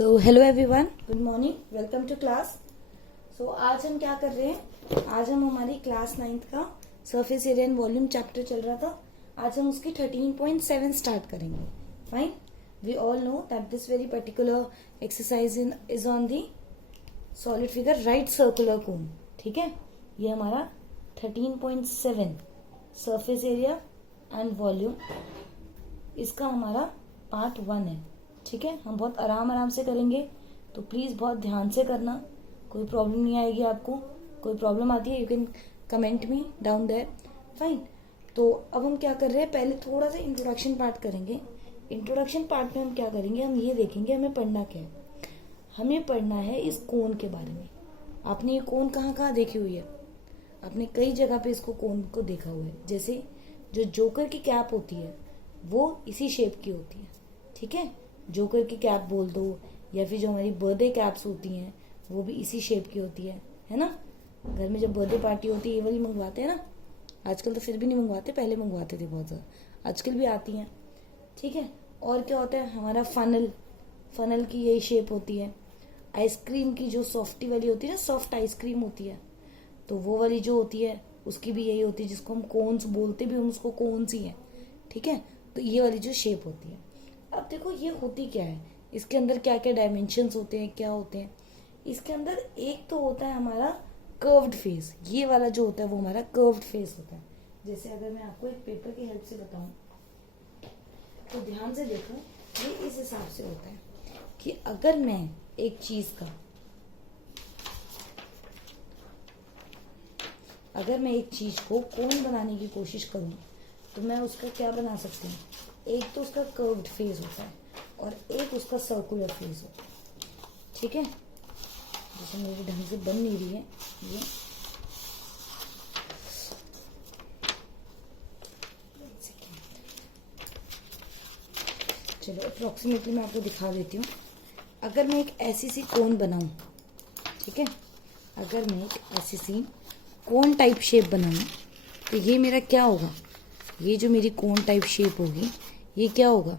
So hello everyone, good morning, welcome to class. So आज हम क्या कर रहे हैं, आज हम हमारी क्लास 9th का surface area and volume chapter चल रहा था। आज हम उसकी 13.7 स्टार्ट करेंगे। Fine, we all know that this very particular exercise is on the solid figure right circular cone. ठीक है, ये हमारा 13.7 सरफेस एरिया एंड वॉल्यूम, इसका हमारा पार्ट 1 है। ठीक है, हम बहुत आराम से करेंगे, तो प्लीज बहुत ध्यान से करना, कोई प्रॉब्लम नहीं आएगी आपको। कोई प्रॉब्लम आती है you can comment me down there. Fine, तो अब हम क्या कर रहे हैं, पहले थोड़ा सा इंट्रोडक्शन पार्ट करेंगे। इंट्रोडक्शन पार्ट में हम क्या करेंगे, हम ये देखेंगे हमें पढ़ना क्या है। हमें पढ़ना है इस कोन के बारे में। आपने ये कोन कहाँ कहाँ देखी हुई है, आपने कई जगह पे इसको कोन को देखा हुआ है। जैसे जो जोकर की कैप होती है वो इसी शेप की होती है। ठीक है, जोकर की कैप बोल दो, या फिर जो हमारी बर्थडे कैप्स होती हैं वो भी इसी शेप की होती है ना। घर में जब बर्थडे पार्टी होती है ये वाली मंगवाते हैं ना। आजकल तो फिर भी नहीं मंगवाते, पहले मंगवाते थे बहुत ज़्यादा, आजकल भी आती हैं। ठीक है, और क्या होता है हमारा फनल, फनल की यही शेप होती है। आइसक्रीम की जो सॉफ्टी वाली होती है ना, सॉफ्ट आइसक्रीम होती है, तो वो वाली जो होती है उसकी भी यही होती है, जिसको हम कोन्स बोलते भी, हम उसको कोन्स ही है। ठीक है, तो ये वाली जो शेप होती है। अब देखो ये होती क्या है, इसके अंदर क्या क्या डायमेंशंस होते हैं, क्या होते हैं इसके अंदर। एक तो होता है हमारा कर्व्ड फेस, ये वाला जो होता है वो हमारा कर्व्ड फेस होता है। जैसे अगर मैं आपको एक पेपर की हेल्प से बताऊं तो ध्यान से देखो, ये इस हिसाब से होता है कि अगर मैं एक चीज का, अगर मैं एक चीज को कोन बनाने की कोशिश करूं तो मैं उसका क्या बना सकती हूँ, एक तो उसका कर्व्ड फेस होता है और एक उसका सर्कुलर फेस होता है। ठीक है, जैसे मेरी ढंग से बन नहीं रही है ये, चलो अप्रोक्सीमेटली मैं आपको दिखा देती हूँ। अगर मैं एक ऐसी सी कोन बनाऊं, ठीक है, अगर मैं एक ऐसी सी कोन टाइप शेप बनाऊं तो ये मेरा क्या होगा, ये जो मेरी कोन टाइप शेप होगी ये क्या होगा,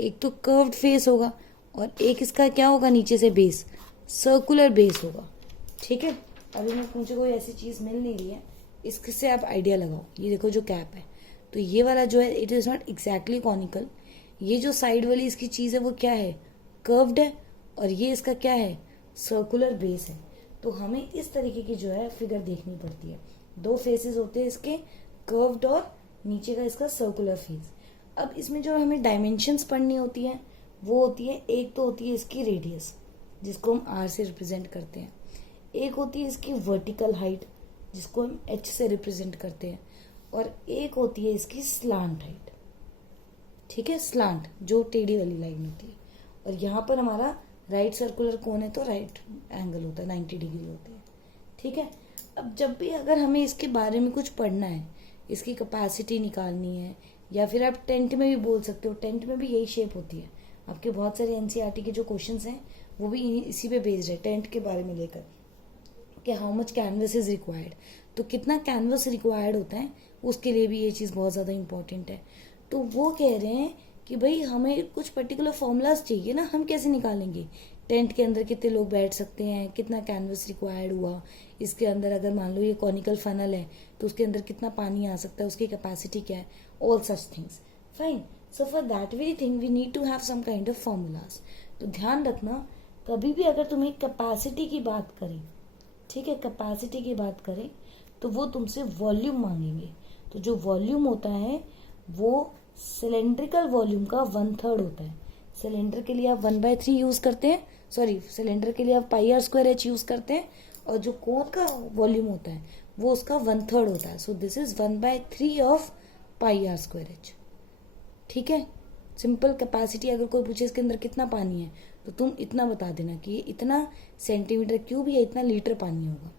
एक तो कर्व्ड फेस होगा और एक इसका क्या होगा नीचे से बेस, सर्कुलर बेस होगा। ठीक है, अभी मुझे कोई ऐसी चीज मिल नहीं रही है, इससे आप आइडिया लगाओ। ये देखो जो कैप है, तो ये वाला जो है it is not exactly conical. ये जो साइड वाली इसकी चीज है वो क्या है, कर्व्ड है, और ये इसका क्या है, सर्कुलर बेस है। तो हमें इस तरीके की जो है फिगर देखनी पड़ती है। दो फेसेस होते हैं इसके, कर्व्ड और नीचे का इसका सर्कुलर फेस। अब इसमें जो हमें डायमेंशंस पढ़नी होती है वो होती है, एक तो होती है इसकी रेडियस जिसको हम आर से रिप्रेजेंट करते हैं, एक होती है इसकी वर्टिकल हाइट जिसको हम एच से रिप्रेजेंट करते हैं, और एक होती है इसकी स्लांट हाइट। ठीक है, स्लांट जो टेढ़ी वाली लाइन होती है, और यहाँ पर हमारा राइट सर्कुलर कोन है तो राइट एंगल होता है, 90 डिग्री होते हैं। ठीक है, अब जब भी अगर हमें इसके बारे में कुछ पढ़ना है, इसकी कैपेसिटी निकालनी है, या फिर आप टेंट में भी बोल सकते हो, टेंट में भी यही शेप होती है। आपके बहुत सारे एनसीईआरटी के जो क्वेश्चंस हैं वो भी इसी पे बेस्ड है, टेंट के बारे में लेकर कि how much canvas is required, तो कितना कैनवस रिक्वायर्ड होता है उसके लिए भी ये चीज़ बहुत ज़्यादा इंपॉर्टेंट है। तो वो कह रहे हैं कि भाई हमें कुछ पर्टिकुलर फॉर्मूलाज चाहिए ना, हम कैसे निकालेंगे टेंट के अंदर कितने लोग बैठ सकते हैं, कितना कैनवस रिक्वायर्ड हुआ, इसके अंदर अगर मान लो ये कॉनिकल फनल है तो उसके अंदर कितना पानी आ सकता है, उसकी कैपेसिटी क्या है, all such things. Fine, so for that very thing we need to have some kind of formulas. तो ध्यान रखना, कभी भी अगर तुम्हें कैपेसिटी की बात करें, ठीक है, कैपेसिटी की बात करें तो वो तुमसे वॉल्यूम मांगेंगे। तो जो वॉल्यूम होता है वो सिलेंड्रिकल वॉल्यूम का 1/3 होता है। सिलेंडर के लिए आप 1/3 यूज करते हैं, सॉरी सिलेंडर के लिए आप πr² यूज करते हैं, और जो कोन का वॉल्यूम होता है वो उसका 1/3 होता है। So this is 1/3 of πr²। ठीक है, सिंपल कैपेसिटी अगर कोई पूछे इसके अंदर कितना पानी है तो तुम इतना बता देना कि ये इतना सेंटीमीटर क्यूब या इतना लीटर पानी होगा।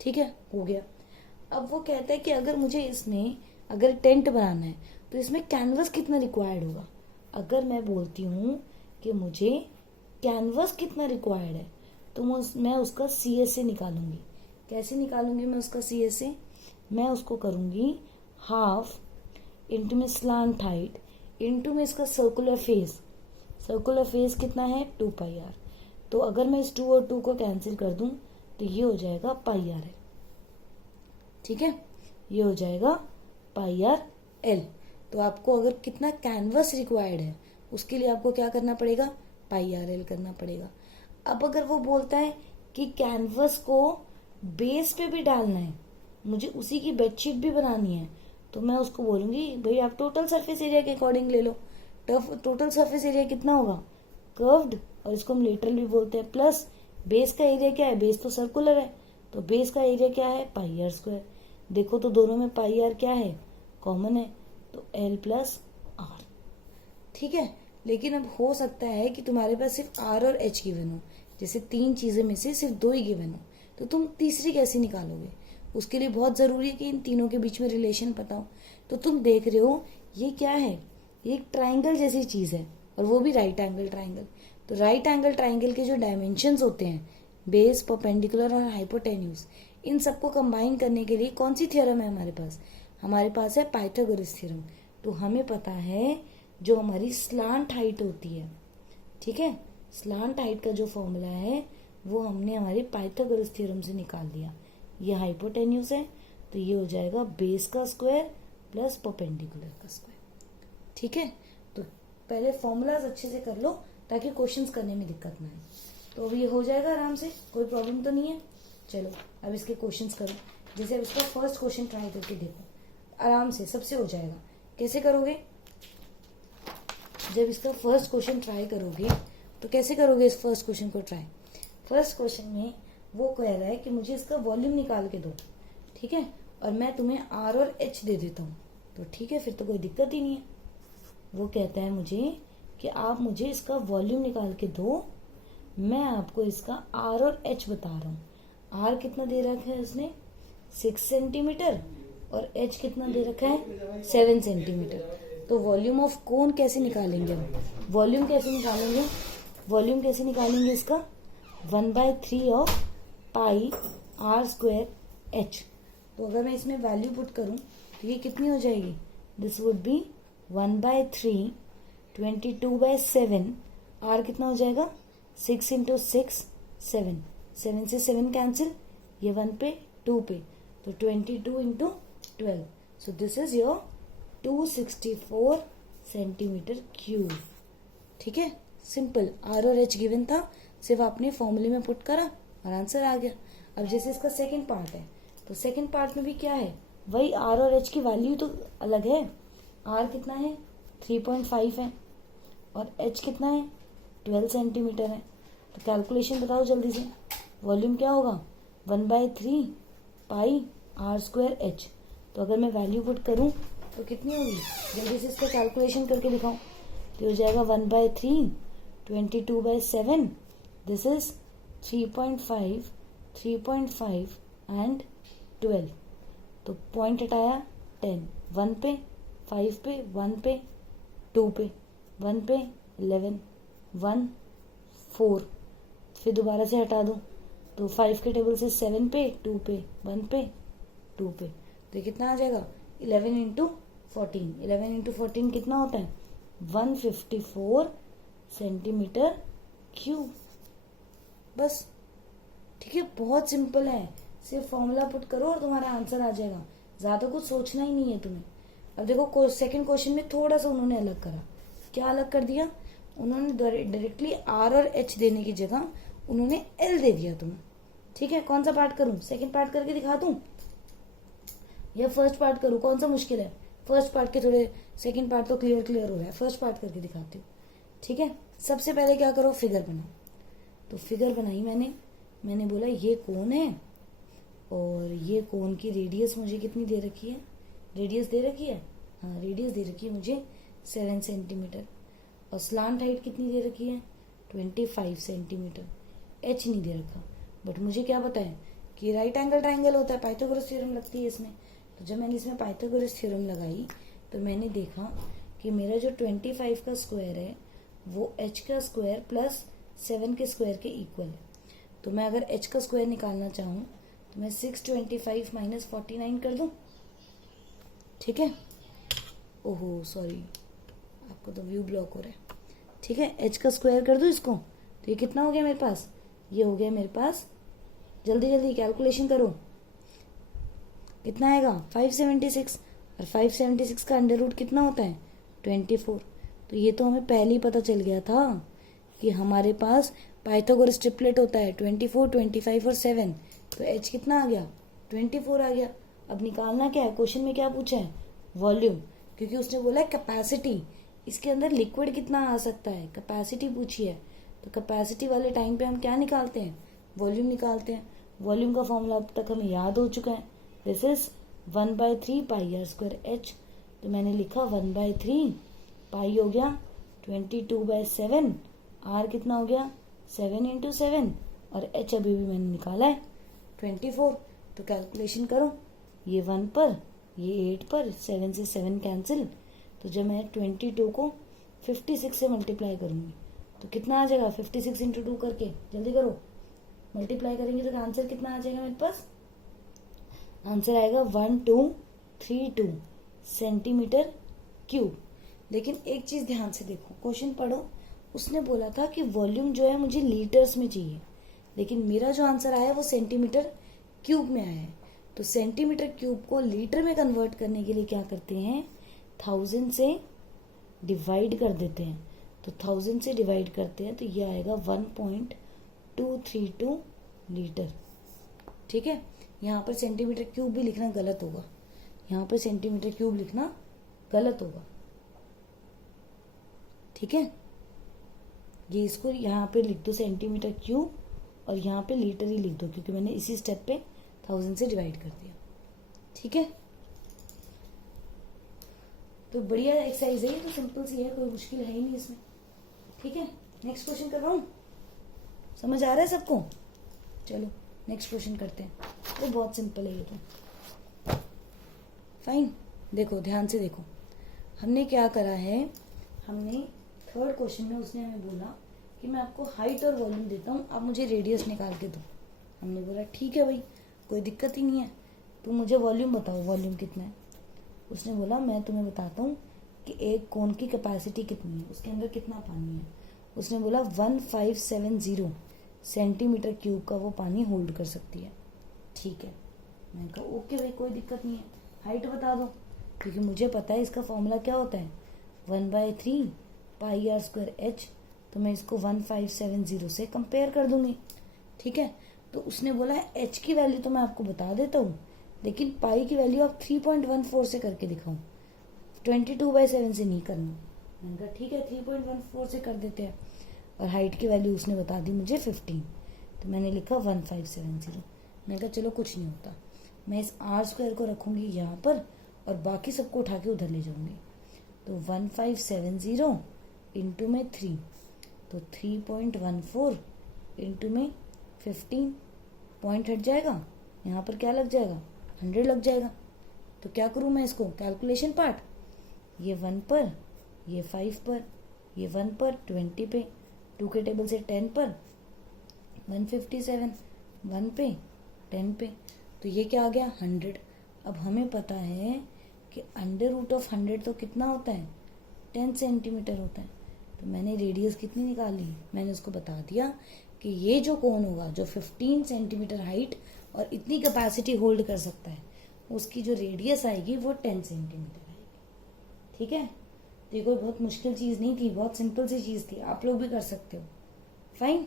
ठीक है, हो गया। अब वो कहता है कि अगर मुझे इसमें अगर टेंट बनाना है तो इसमें कैनवस कितना रिक्वायर्ड होगा। अगर मैं बोलती हूँ कि मुझे कैनवस कितना रिक्वायर्ड है तो मैं उसका CS से निकालूंगी। कैसे निकालूंगी मैं उसका CS से, मैं उसको करूंगी हाफ इंटू में स्लांट हाइट इंटू में इसका सर्कुलर फेस। सर्कुलर फेस कितना है 2πr, तो अगर मैं इस 2 और 2 को कैंसिल कर दूं तो ये हो जाएगा पाई आर एल। ठीक है, ये हो जाएगा पाई आर एल। तो आपको अगर कितना कैनवस रिक्वायर्ड है उसके लिए आपको क्या करना पड़ेगा, पाई आर एल करना पड़ेगा। अब अगर वो बोलता है कि कैनवस को बेस पे भी डालना है, मुझे उसी की बेडशीट भी बनानी है, तो मैं उसको बोलूंगी भाई आप टोटल सरफेस एरिया के अकॉर्डिंग ले लो। टोटल सरफेस एरिया कितना होगा, कर्व्ड, और इसको हम लेटरल भी बोलते हैं, प्लस बेस का एरिया क्या है, बेस तो सर्कुलर है, तो बेस का एरिया क्या है, पाई आर स्क्वायर। देखो तो दोनों में पाई आर क्या है, कॉमन है, तो एल प्लस आर। ठीक है, लेकिन अब हो सकता है कि तुम्हारे पास सिर्फ आर और एच गिवन हो, जैसे 3 चीजें में से सिर्फ 2 ही गिवन हो, तो तुम तीसरी कैसे निकालोगे। उसके लिए बहुत जरूरी है कि इन तीनों के बीच में रिलेशन पता हो। तो तुम देख रहे हो ये क्या है, ये एक ट्राइंगल जैसी चीज है, और वो भी राइट एंगल ट्राइंगल। तो राइट एंगल ट्राइंगल के जो डायमेंशंस होते हैं, बेस, परपेंडिकुलर और हाइपोटेन्यूज, इन सबको कंबाइन करने के लिए कौन सी थ्योरम है हमारे पास है पाइथागोरस थ्योरम। तो हमें पता है जो हमारी स्लांट हाइट होती है, ठीक है, स्लांट हाइट का जो फॉर्मूला है वो हमने हमारे पाइथागोरस थ्योरम से निकाल दिया। ये हाइपोटेन्यूज है, तो ये हो जाएगा बेस का स्क्वायर प्लस परपेंडिकुलर का स्क्वायर। ठीक है, तो पहले फॉर्मूलाज अच्छे से कर लो ताकि क्वेश्चंस करने में दिक्कत ना आए। तो अब ये हो जाएगा आराम से, कोई प्रॉब्लम तो नहीं है। चलो अब इसके क्वेश्चंस करो। जैसे अब इसका फर्स्ट क्वेश्चन ट्राई करके देखो, आराम से सबसे हो जाएगा। कैसे करोगे, जब इसका फर्स्ट क्वेश्चन ट्राई करोगे तो कैसे करोगे इस फर्स्ट क्वेश्चन को ट्राई। फर्स्ट क्वेश्चन में वो कह रहा है कि मुझे इसका वॉल्यूम निकाल के दो, ठीक है, और मैं तुम्हें आर और एच दे देता हूँ, तो ठीक है, फिर तो कोई दिक्कत ही नहीं है। वो कहता है मुझे कि आप मुझे इसका वॉल्यूम निकाल के दो, मैं आपको इसका आर और एच बता रहा हूँ। आर कितना दे रखा है उसने 6 सेंटीमीटर, और एच कितना दे रखा है 7 सेंटीमीटर। तो वॉल्यूम ऑफ कोन कैसे निकालेंगे हम, वॉल्यूम कैसे निकालेंगे, वॉल्यूम कैसे निकालेंगे इसका 1/3 of pi r square h. तो अगर मैं इसमें वैल्यू पुट करूं तो ये कितनी हो जाएगी, दिस वुड बी 1/3 22/7। आर कितना हो जाएगा 6 इंटू 6 7, 7 से 7 कैंसिल, ये 1 पे 2 पे, तो 22 into 12। So this is your 264 centimetre cube. ठीक है, सिंपल, आर और एच गिवन था, सिर्फ आपने फॉर्मूले में पुट करा और आंसर आ गया। अब जैसे इसका सेकंड पार्ट है, तो सेकंड पार्ट में भी क्या है, वही आर और एच की वैल्यू तो अलग है। आर कितना है 3.5 है, और एच कितना है 12 सेंटीमीटर है। तो कैलकुलेशन बताओ जल्दी से, वॉल्यूम क्या होगा 1/3 पाई आर स्क्वायर एच। तो अगर मैं वैल्यू पुट करूं तो कितनी होगी, जल्दी से इसका कैलकुलेशन करके दिखाऊं। तो हो जाएगा 1/3 22/7, दिस इज 3.5 3.5 एंड 12। तो पॉइंट हटाया 10, 1 पे 5 पे 1 पे 2 पे 1 पे 11 1 4, फिर दोबारा से हटा दो तो 5 के टेबल से 7 पे 2 पे 1 पे 2 पे, तो कितना आ जाएगा 11 इंटू 14। 11 इंटू 14 कितना होता है 154 सेंटीमीटर क्यूब। बस, ठीक है, बहुत सिंपल है, सिर्फ फॉर्मूला पुट करो और तुम्हारा आंसर आ जाएगा, ज्यादा कुछ सोचना ही नहीं है तुम्हें। अब देखो सेकंड क्वेश्चन में थोड़ा सा उन्होंने अलग करा। क्या अलग कर दिया, उन्होंने डायरेक्टली आर और एच देने की जगह उन्होंने एल दे दिया तुम्हें। ठीक है, कौन सा पार्ट करूं, सेकंड पार्ट करके दिखा दूं या फर्स्ट पार्ट करूं, कौन सा मुश्किल है। फर्स्ट पार्ट के थोड़े, सेकंड पार्ट तो क्लियर हो रहा है, फर्स्ट पार्ट करके दिखाती हूँ। ठीक है, सबसे पहले क्या करो, फिगर बनाओ। तो फिगर बनाई मैंने बोला ये कोन है, और ये कोन की रेडियस मुझे कितनी दे रखी है, रेडियस दे रखी है, हाँ रेडियस दे रखी है मुझे 7 सेंटीमीटर, और स्लांट हाइट कितनी दे रखी है 25 सेंटीमीटर। एच नहीं दे रखा, बट मुझे क्या पता है कि राइट एंगल ट्राइंगल होता है, पाइथागोरस थ्योरम लगती है इसमें। तो जब मैंने इसमें पाइथागोरस थ्योरम लगाई तो मैंने देखा कि मेरा जो 25 का स्क्वायर है वो एच का स्क्वायर प्लस 7 के स्क्वायर के इक्वल है। तो मैं अगर एच का स्क्वायर निकालना चाहूँ तो मैं 625 माइनस 49 कर दूं। ठीक है, ओहो सॉरी, आपको तो व्यू ब्लॉक हो रहा है। ठीक है, एच का स्क्वायर कर दूं इसको, तो ये कितना हो गया मेरे पास, ये हो गया मेरे पास, जल्दी जल्दी कैलकुलेशन करो, कितना आएगा 576, और 576 का अंडर रूट कितना होता है 24। तो ये तो हमें पहले ही पता चल गया था कि हमारे पास पाइथागोरस ट्रिपलेट होता है 24, 25 और 7। तो h कितना आ गया 24 आ गया। अब निकालना क्या है, क्वेश्चन में क्या पूछा है, वॉल्यूम, क्योंकि उसने बोला है कैपेसिटी, इसके अंदर लिक्विड कितना आ सकता है, कैपेसिटी पूछी है। तो कैपेसिटी वाले टाइम पे हम क्या निकालते हैं, वॉल्यूम निकालते हैं। वॉल्यूम का फॉर्मूला अब तक हमें याद हो चुका है, this is 1/3 pi r square h. तो मैंने लिखा 1/3 पाई हो गया 22/7, आर कितना हो गया 7 × 7, और एच अभी भी मैंने निकाला है 24। तो कैलकुलेशन करो, ये 1 पर, ये 8 पर, 7 से 7 कैंसिल। तो जब मैं 22 को 56 से मल्टीप्लाई करूंगी तो कितना आ जाएगा, 56 × 2 करके जल्दी करो, मल्टीप्लाई करेंगे तो आंसर कितना आ जाएगा मेरे पास, आंसर आएगा 1232 सेंटीमीटर क्यूब। लेकिन एक चीज ध्यान से देखो, क्वेश्चन पढ़ो, उसने बोला था कि वॉल्यूम जो है मुझे लीटर्स में चाहिए, लेकिन मेरा जो आंसर आया है वो सेंटीमीटर क्यूब में आया है। तो सेंटीमीटर क्यूब को लीटर में कन्वर्ट करने के लिए क्या करते हैं, 1000 से डिवाइड कर देते हैं। तो 1000 से डिवाइड करते हैं तो ये आएगा 1.232 लीटर। ठीक है, यहाँ पर सेंटीमीटर क्यूब भी लिखना गलत होगा, यहाँ पर सेंटीमीटर क्यूब लिखना गलत होगा। ठीक है, ये इसको यहाँ पे लिख दो सेंटीमीटर क्यूब, और यहाँ पे लीटर ही लिख दो, क्योंकि मैंने इसी स्टेप पे 1000 से डिवाइड कर दिया। ठीक है, तो बढ़िया एक्सरसाइज है ये, तो सिंपल सी है, कोई मुश्किल है ही नहीं इसमें। ठीक है, नेक्स्ट क्वेश्चन कर रहा हूँ, समझ आ रहा है सबको, चलो नेक्स्ट क्वेश्चन करते हैं। तो बहुत सिंपल है ये तो, फाइन। देखो ध्यान से देखो, हमने क्या करा है, हमने थर्ड क्वेश्चन में उसने हमें बोला कि मैं आपको हाइट और वॉल्यूम देता हूँ, आप मुझे रेडियस निकाल के दो। हमने बोला ठीक है भाई, कोई दिक्कत ही नहीं है, तुम मुझे वॉल्यूम बताओ, वॉल्यूम कितना है। उसने बोला मैं तुम्हें बताता हूँ कि एक कोन की कैपेसिटी कितनी है, उसके अंदर कितना पानी है। उसने बोला 1570 सेंटीमीटर क्यूब का वो पानी होल्ड कर सकती है। ठीक है, मैंने कहा ओके भाई, कोई दिक्कत नहीं है, हाइट बता दो, क्योंकि मुझे पता है इसका फॉर्मूला क्या होता है, 1/3 पाई आर स्क्वायर एच। तो मैं इसको 1570 से कंपेयर कर दूंगी। ठीक है, तो उसने बोला है एच की वैल्यू तो मैं आपको बता देता हूँ, लेकिन पाई की वैल्यू आप 3.14 से करके दिखाऊं, 22/7 से नहीं करना। मैंने कहा ठीक है 3.14 से कर देते हैं, और हाइट की वैल्यू उसने बता दी मुझे 15। तो मैंने लिखा 1570। मैंने कहा चलो कुछ नहीं होता, मैं इस आर स्क्वायर को रखूंगी यहाँ पर और बाकी सबको उठा के उधर ले जाऊंगी। तो 1570 इंटू में 3, तो 3.14 इंटू में 15, पॉइंट हट जाएगा, यहाँ पर क्या लग जाएगा 100 लग जाएगा। तो क्या करूँ मैं इसको, कैलकुलेशन पार्ट, ये 1 पर, ये 5 पर, ये 1 पर, 20 पे, 2 के टेबल से 10 पर, 157, 1 पे, 10 पे, तो ये क्या आ गया 100। अब हमें पता है कि अंडर रूट ऑफ 100 तो कितना होता है 10 सेंटीमीटर होता है। तो मैंने रेडियस कितनी निकाली, मैंने उसको बता दिया कि ये जो कोन होगा जो 15 सेंटीमीटर हाइट और इतनी कैपेसिटी होल्ड कर सकता है, उसकी जो रेडियस आएगी वो 10 सेंटीमीटर आएगी। ठीक है, तो ये कोई बहुत मुश्किल चीज़ नहीं थी, बहुत सिंपल सी चीज़ थी, आप लोग भी कर सकते हो। फाइन,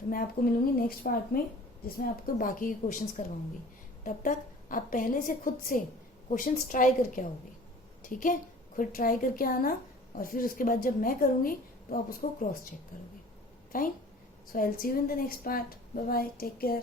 तो मैं आपको मिलूंगी नेक्स्ट पार्ट में, जिसमें आपको बाकी के क्वेश्चंस करवाऊंगी। तब तक आप पहले से खुद से क्वेश्चंस ट्राई करके आओगे। ठीक है, खुद ट्राई करके आना, और फिर उसके बाद जब मैं करूंगी तो आप उसको क्रॉस चेक करोगे। Fine, so I will see you in the next part. Bye bye, take care.